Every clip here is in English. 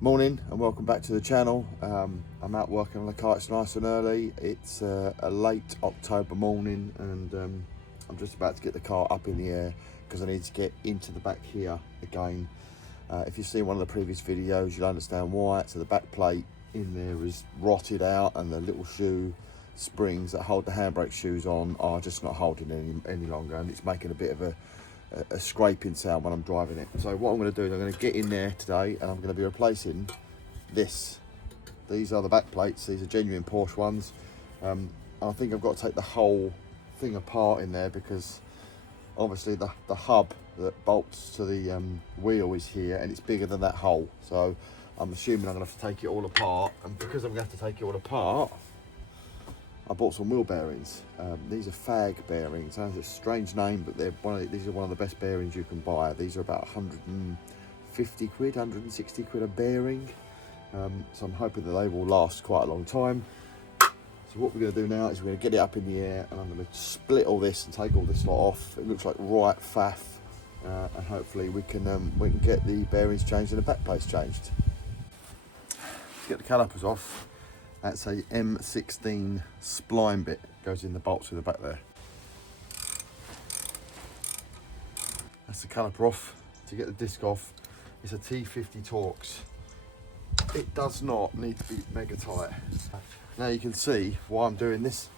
Morning and welcome back to the channel. I'm out working on the car. It's nice and early. It's a late October morning and I'm just about to get the car up in the air because I need to get into the back here again. If you've seen one of the previous videos, you'll understand why. So the back plate in there is rotted out and the little shoe springs that hold the handbrake shoes on are just not holding any longer, and it's making a bit of a scraping sound when I'm driving it. So what I'm going to do is I'm going to get in there today and I'm going to be replacing this. These are the back plates. These are genuine Porsche ones. I think I've got to take the whole thing apart in there because obviously the hub that bolts to the wheel is here and it's bigger than that hole. So I'm assuming I'm going to have to take it all apart, and because I'm going to have to take it all apart, I bought some wheel bearings. These are fag bearings. Sounds a strange name, but these are one of the best bearings you can buy. These are about 150 quid, 160 quid a bearing. So I'm hoping that they will last quite a long time. So what we're going to do now is we're going to get it up in the air and I'm going to split all this and take all this lot off. It looks like right faff, and hopefully we can get the bearings changed and the back plates changed. Let's get the calipers off. That's a M16 spline bit, goes in the bolts in the back there. That's the caliper off. To get the disc off, it's a T50 Torx. It does not need to be mega tight. Now you can see why I'm doing this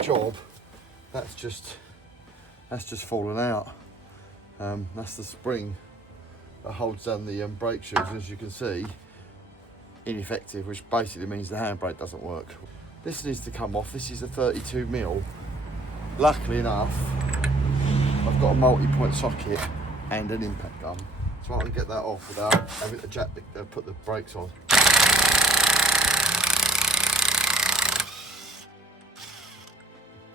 job. That's just fallen out. That's the spring that holds down the brake shoes, and as you can see, ineffective, which basically means the handbrake doesn't work. This needs to come off. This is a 32mm. Luckily enough, I've got a multi-point socket and an impact gun, so I can get that off without having to put the brakes on.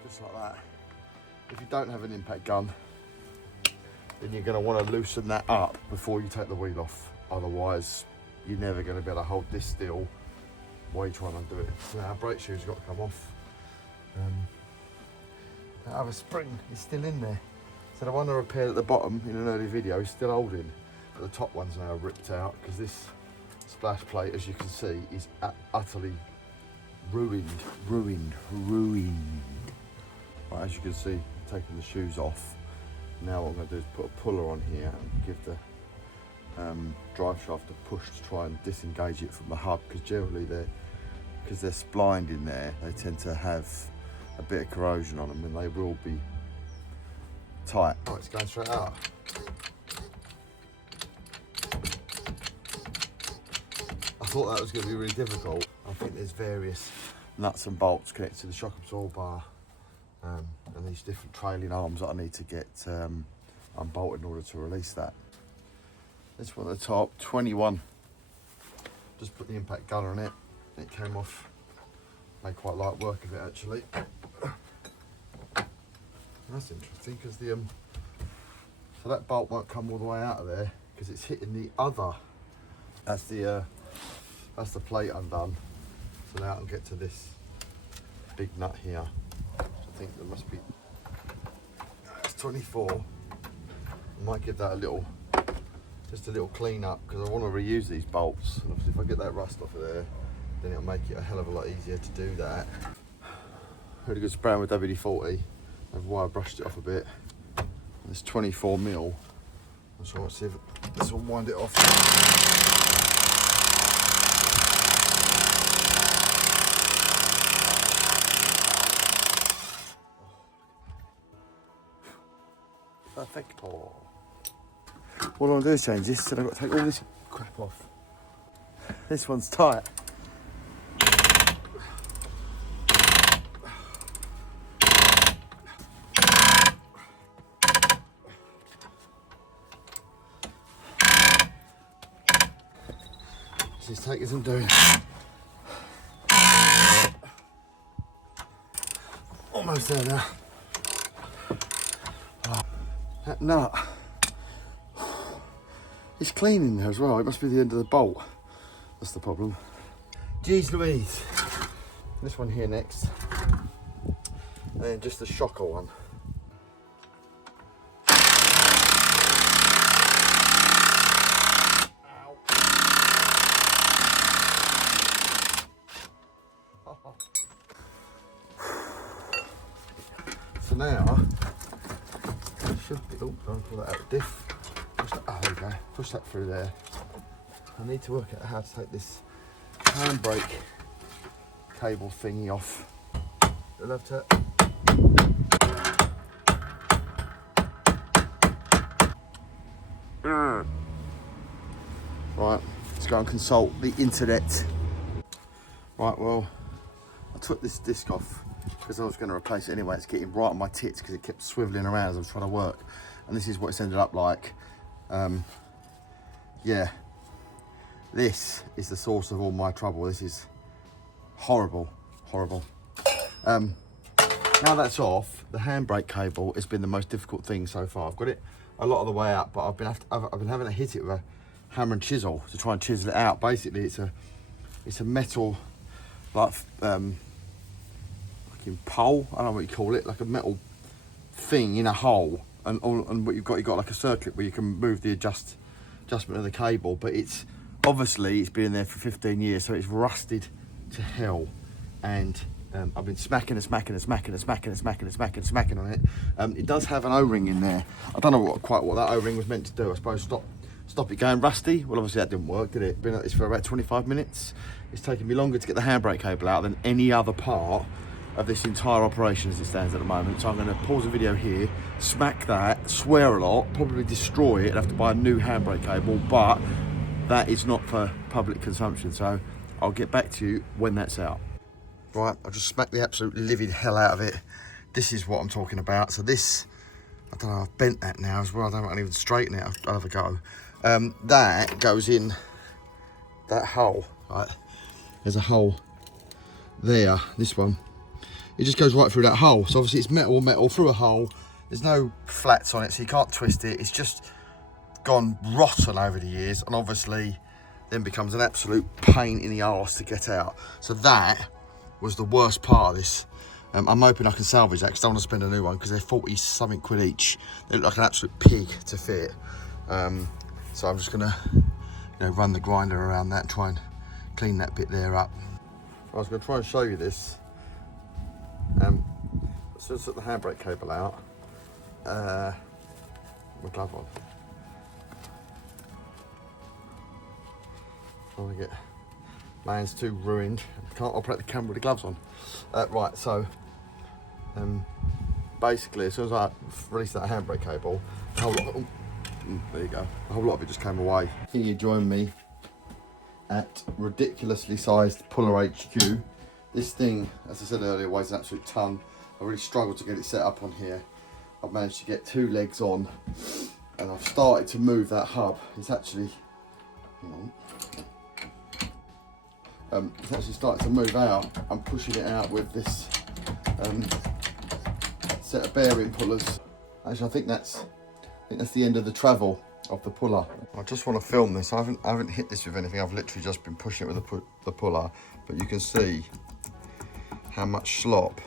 Just like that. If you don't have an impact gun, then you're going to want to loosen that up before you take the wheel off. Otherwise, you're never going to be able to hold this still while you're trying to do it. So our brake shoes have got to come off. That other spring is still in there. So the one I repaired at the bottom in an early video is still holding, but the top one's now ripped out because this splash plate, as you can see, is utterly ruined. Right, as you can see, I'm taking the shoes off. Now what I'm going to do is put a puller on here and give the drive shaft a push to try and disengage it from the hub, because generally because they're splined in there, they tend to have a bit of corrosion on them and they will be tight. Oh, it's going straight out. I thought that was going to be really difficult. I think there's various nuts and bolts connected to the shock absorber and these different trailing arms that I need to get unbolted in order to release that. This one at the top, 21. Just put the impact gun on it. It came off. Made quite light work of it actually. That's interesting because so that bolt won't come all the way out of there because it's hitting the other. That's the plate undone. So now I can get to this big nut here. I think there must be. It's 24. I might give that just a little clean up because I want to reuse these bolts, and obviously if I get that rust off of there, then it'll make it a hell of a lot easier to do that. Really good spraying with WD-40. I've wire brushed it off a bit. It's 24mm. So let's see if this will wind it off. Perfecto. What I want to do is change this, and I've got to take all this crap off. This one's tight. This is take as I'm doing. Almost there now. That nut. It's clean in there as well. It must be the end of the bolt. That's the problem. Jeez Louise. This one here next. And then just the shocker one. Ow. 'Cause I now, I should be, oh, don't pull that out of diff. Oh, there we go, push that through there. I need to work out how to take this handbrake cable thingy off. I'll have to. Right, let's go and consult the internet. Right, well, I took this disc off because I was going to replace it anyway. It's getting right on my tits because it kept swiveling around as I was trying to work. And this is what it's ended up like. Yeah, this is the source of all my trouble. This is horrible, horrible. Now that's off, the handbrake cable has been the most difficult thing so far. I've got it a lot of the way up, but I've been having to hit it with a hammer and chisel to try and chisel it out. Basically, it's a metal, like fucking pole. I don't know what you call it, like a metal thing in a hole, and what you've got like a circuit where you can move the adjustment of the cable. But it's obviously it's been in there for 15 years, so it's rusted to hell, and I've been smacking on it. It does have an O-ring in there. I don't know quite what that O-ring was meant to do. I suppose stop it going rusty. Well, obviously that didn't work, did it? Been at this for about 25 minutes. It's taken me longer to get the handbrake cable out than any other part of this entire operation as it stands at the moment. So I'm going to pause the video here, smack that, swear a lot, probably destroy it, and have to buy a new handbrake cable, but that is not for public consumption. So I'll get back to you when that's out. Right, I'll just smack the absolute livid hell out of it. This is what I'm talking about. So this, I don't know, I've bent that now as well. I don't even straighten it. I'll have a go. That goes in that hole, right? There's a hole there, this one. It just goes right through that hole. So obviously it's metal through a hole. There's no flats on it, so you can't twist it. It's just gone rotten over the years, and obviously then becomes an absolute pain in the arse to get out. So that was the worst part of this. I'm hoping I can salvage that because I don't want to spend a new one because they're 40-something quid each. They look like an absolute pig to fit. So I'm just gonna, run the grinder around that and try and clean that bit there up. I was gonna try and show you this. As soon as I took the handbrake cable out, my glove on. Trying to get my hands too ruined. Can't operate the camera with the gloves on. Right, so basically, as soon as I released that handbrake cable, the whole lot, there you go. The whole lot of it just came away. Here you join me at ridiculously sized Puller HQ. This thing, as I said earlier, weighs an absolute ton. I really struggled to get it set up on here. I've managed to get 2 legs on, and I've started to move that hub. It's actually, hang on. It's actually starting to move out. I'm pushing it out with this set of bearing pullers. Actually, I think that's the end of the travel of the puller. I just want to film this. I haven't hit this with anything. I've literally just been pushing it with the puller, but you can see how much slop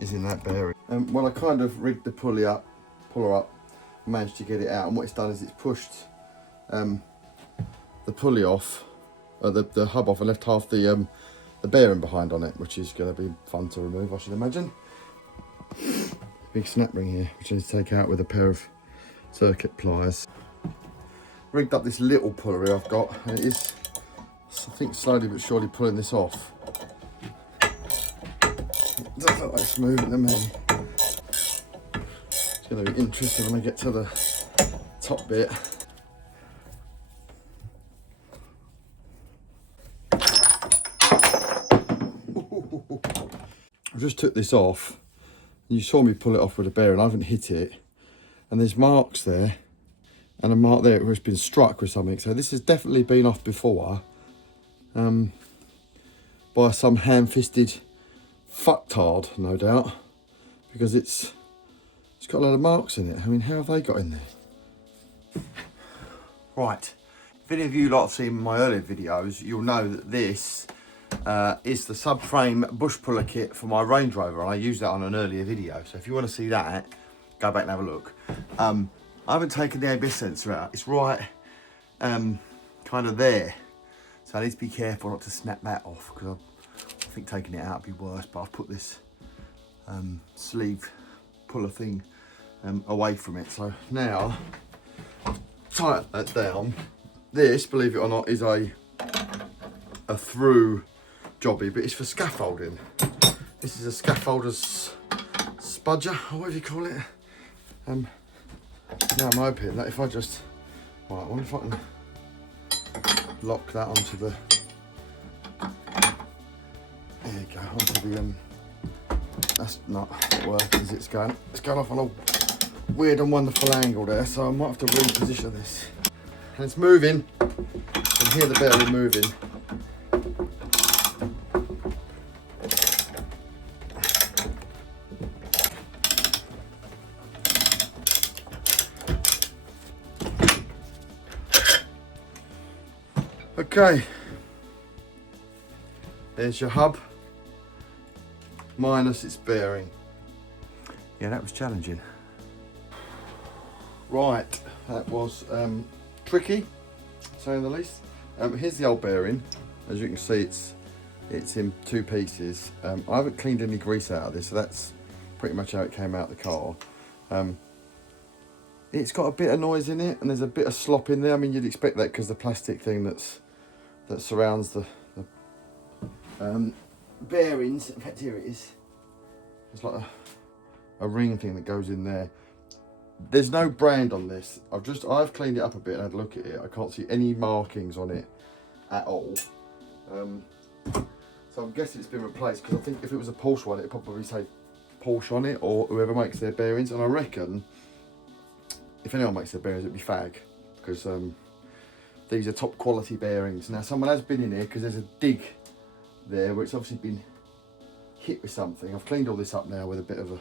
is in that bearing. Well, I kind of rigged the puller up, managed to get it out, and what it's done is it's pushed the pulley off, the hub off, and left half the bearing behind on it, which is going to be fun to remove, I should imagine. Big snap ring here, which I need to take out with a pair of circuit pliers. Rigged up this little puller here I've got, and it is, I think, slowly but surely pulling this off. It does look like it's moving to me. It's going to be interesting when I get to the top bit. I just took this off. You saw me pull it off with a bearing. I haven't hit it, and there's marks there and a mark there where it's been struck with something. So this has definitely been off before by some ham-fisted fucktard, no doubt, because it's got a lot of marks in it. I mean, how have they got in there? Right, if any of you lot have seen my earlier videos, you'll know that this is the subframe bush puller kit for my Range Rover, and I used that on an earlier video. So if you want to see that, go back and have a look. I haven't taken the ABS sensor out. It's right kind of there, so I need to be careful not to snap that off, because I think taking it out would be worse. But I've put this sleeve puller thing away from it. So now, tighten that down. This, believe it or not, is a through jobby, but it's for scaffolding. This is a scaffolder's spudger, or whatever you call it. Now I'm hoping that if I just, right, I wonder if I can lock that onto the, there you go, onto the, that's not working, is it? It's going off on a weird and wonderful angle there, so I might have to reposition this. And it's moving, I can hear the bearing moving. Okay, there's your hub, minus its bearing. Yeah, that was challenging. Right, that was tricky, saying the least. Here's the old bearing. As you can see, it's in two pieces. I haven't cleaned any grease out of this, so that's pretty much how it came out the car. It's got a bit of noise in it, and there's a bit of slop in there. I mean, you'd expect that because the plastic thing that surrounds the bearings. In fact, here it is. It's like a ring thing that goes in there. There's no brand on this. I've cleaned it up a bit and had a look at it. I can't see any markings on it at all. So I'm guessing it's been replaced, because I think if it was a Porsche one, it'd probably say Porsche on it, or whoever makes their bearings. And I reckon if anyone makes their bearings, it'd be Fag, because these are top quality bearings. Now someone has been in here, because there's a dig there where it's obviously been hit with something. I've cleaned all this up now with a bit of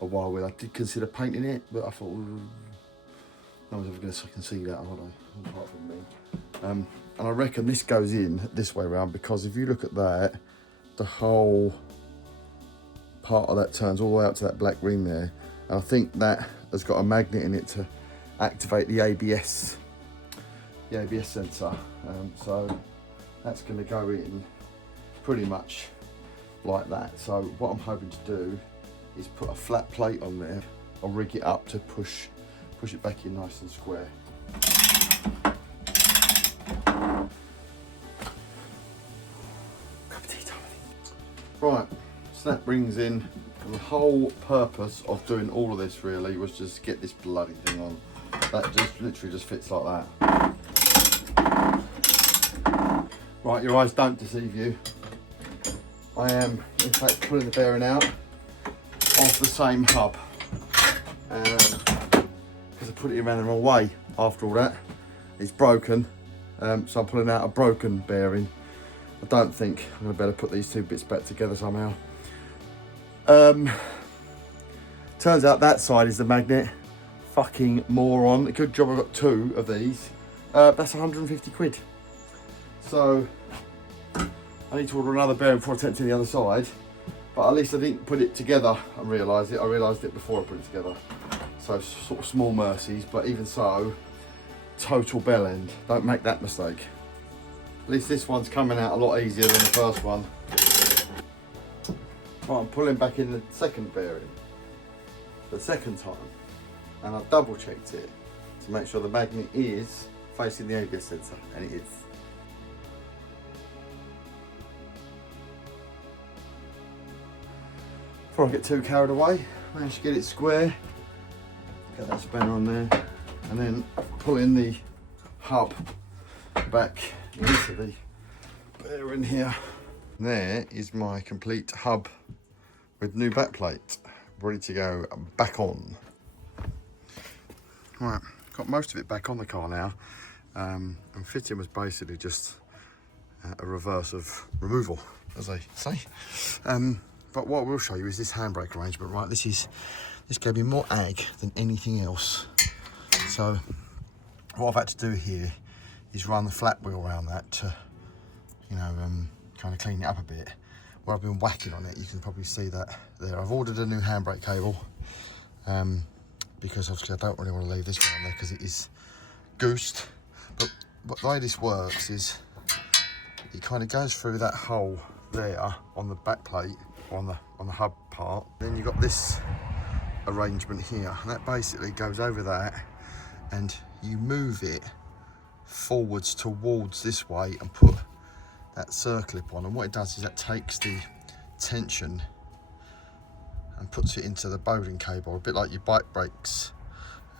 a wire wheel. I did consider painting it, but I thought no one's ever going to see that, are they? Apart from me. And I reckon this goes in this way around, because if you look at that, the whole part of that turns all the way up to that black ring there. And I think that has got a magnet in it to activate the ABS sensor. So that's going to go in pretty much like that. So what I'm hoping to do is put a flat plate on there. I'll rig it up to push it back in nice and square. Right, so that brings in, the whole purpose of doing all of this really was just to get this bloody thing on. That just literally just fits like that. Right, your eyes don't deceive you. I am in fact pulling the bearing out of the same hub, because I put it around the wrong way after all that. It's broken, so I'm pulling out a broken bearing. I don't think I'm going to better put these two bits back together somehow. Turns out that side is the magnet. Fucking moron. A good job I got two of these. That's 150 quid. So I need to order another bearing before attempting the other side. But at least I didn't put it together and realise it. I realised it before I put it together. So sort of small mercies, but even so, total bell end. Don't make that mistake. At least this one's coming out a lot easier than the first one. Right, I'm pulling back in the second bearing, the second time, and I've double checked it to make sure the magnet is facing the ABS sensor, and it is. Before I get too carried away, managed to get it square, get that spanner on there, and then pull in the hub back into the bearing here. There is my complete hub with new backplate ready to go back on. Right, got most of it back on the car now, and fitting was basically just a reverse of removal, as they say. But what I will show you is this handbrake arrangement. Right, this gave me more ag than anything else. So what I've had to do here is run the flat wheel around that to, you know, kind of clean it up a bit. Where I've been whacking on it, you can probably see that there. I've ordered a new handbrake cable, because obviously I don't really want to leave this one on there because it is goosed. But the way this works is it kind of goes through that hole there on the back plate, on the hub part. Then you've got this arrangement here, and that basically goes over that, and you move it forwards towards this way and put that circlip on, and what it does is that takes the tension and puts it into the bowling cable, a bit like your bike brakes,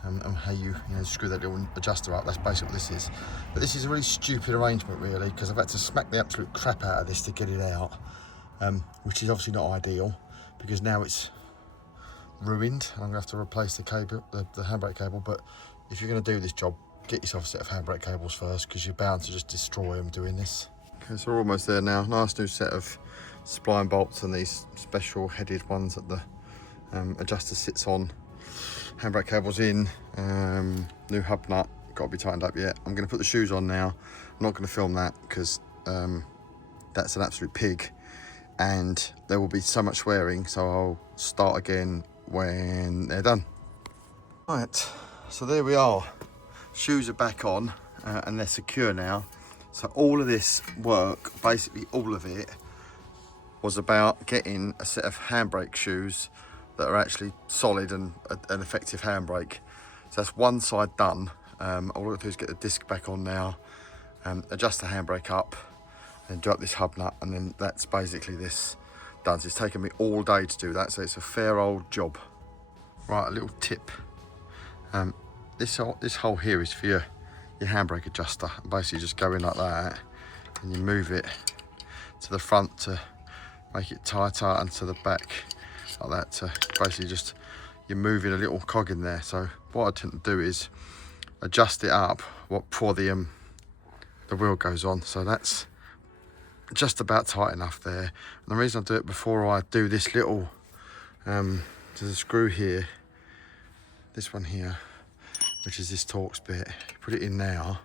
and how you screw that little adjuster up. That's basically what this is. But this is a really stupid arrangement, really, because I've had to smack the absolute crap out of this to get it out, which is obviously not ideal, because now it's ruined and I'm gonna have to replace the cable, the handbrake cable. But if you're gonna do this job, get yourself a set of handbrake cables first, because you're bound to just destroy them doing this. Okay, so we're almost there now. Nice new set of spline bolts and these special headed ones that the adjuster sits on. Handbrake cables in, new hub nut, got to be tightened up yet. I'm going to put the shoes on now. I'm not going to film that because that's an absolute pig and there will be so much swearing, so I'll start again when they're done. Right, so there we are. Shoes are back on and they're secure now. So all of this work, basically all of it, was about getting a set of handbrake shoes that are actually solid and an effective handbrake. So that's one side done. All I've got to do is get the disc back on now, adjust the handbrake up, and do up this hub nut, and then that's basically this done. So it's taken me all day to do that, so it's a fair old job. Right, a little tip. This hole here is for your handbrake adjuster. Basically just go in like that, and you move it to the front to make it tighter, and to the back like that, to basically just, you're moving a little cog in there. So what I tend to do is adjust it up before the wheel goes on. So that's just about tight enough there. And the reason I do it before I do this little, there's a screw here, this one here, which is this Torx bit. You put it in now,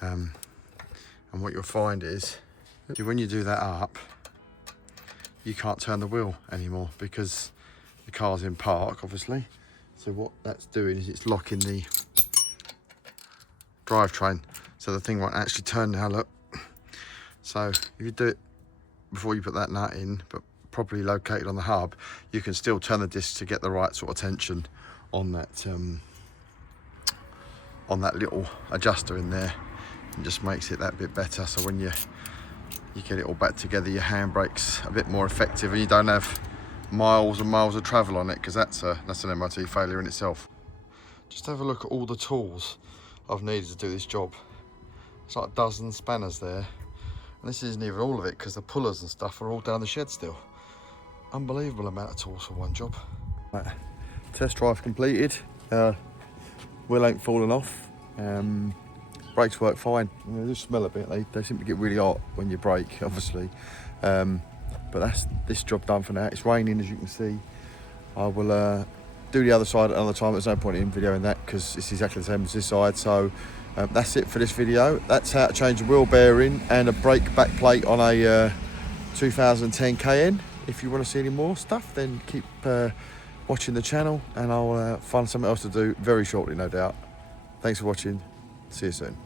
and what you'll find is when you do that up, you can't turn the wheel anymore because the car's in park, obviously. So what that's doing is it's locking the drivetrain, so the thing won't actually turn now, look. So if you do it before you put that nut in, but properly located on the hub, you can still turn the disc to get the right sort of tension on that little adjuster in there, and just makes it that bit better. So when you get it all back together, your handbrake's a bit more effective, and you don't have miles and miles of travel on it, because that's an MOT failure in itself. Just have a look at all the tools I've needed to do this job. It's like a dozen spanners there, and this isn't even all of it, because the pullers and stuff are all down the shed still. Unbelievable amount of tools for one job. Right, test drive completed. Wheel ain't falling off. Brakes work fine. They just smell a bit. They seem to get really hot when you brake, obviously. But that's this job done for now. It's raining, as you can see. I will do the other side at another time. There's no point in videoing that because it's exactly the same as this side. So that's it for this video. That's how to change a wheel bearing and a brake back plate on a 2010 Cayenne. If you want to see any more stuff, then keep watching the channel, and I'll find something else to do very shortly, no doubt. Thanks for watching. See you soon.